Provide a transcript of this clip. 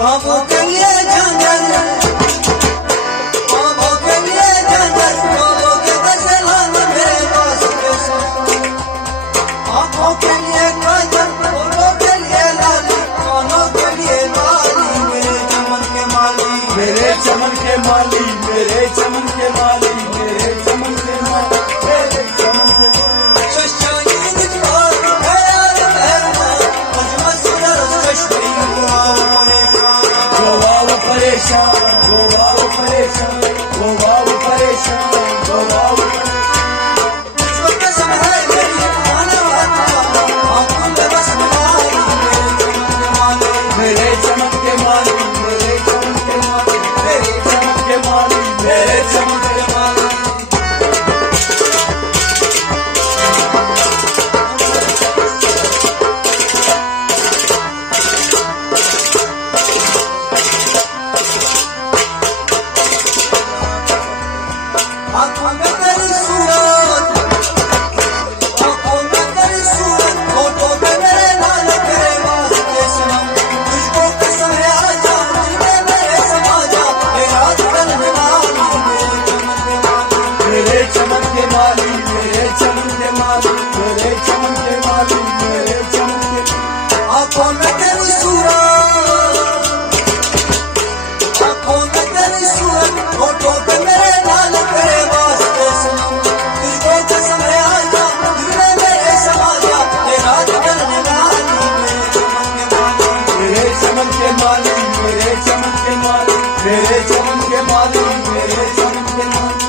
ख्वाबों के लिए जंगल, ख्वाबों के लिए जंगल, ख्वाबों के गजलान मेरे पास कैसे, आँखों के लिए काजल, होठों के लिए लाली, कानों के लिए लाली, मेरे चमन के माली, मेरे चमन के माली, मेरे चमन के माली, मेरे चमन के माली, मेरे चमन के माली। चश्माई मुझवार है यार मेहरबान, मजमा सुनर चश्मी गुआओ परेशान, गोवाओ परेशान, गोवाओ परेशान, गोवाओ परेशान, गोवाओ तुझको कसम है मेरी आने वाली, आँखों में बस तुम्हारी, मेरे चमन के माली, मेरे चमन के माली, मेरे चमन के माली, मेरे चमन के माली। आँखों में तेरी सूरत, आँखों में तेरी सूरत, होठों पे मेरे लाल तेरे वास्ते सनम, तुझको कसम है आजा, तुझमें मेरे समा जा, ये रात ढलने वाली, मेरे चमन के माली, मेरे चमन के माली, मेरे चमन के माली, मेरे चमन के माली, मेरे चमन के। आँखों में तेरी सूरत, आँखों में तेरी सूरत, होठों पे मेरे लाल तेरे वास्ते सनम, तुझको कसम है आजा, तुझमें मेरे समा जा, ये रात ढलने वाली, मेरे चमन के माली, मेरे चमन के माली, मेरे चमन के माली, मेरे चमन के माली, मेरे चमन के माली।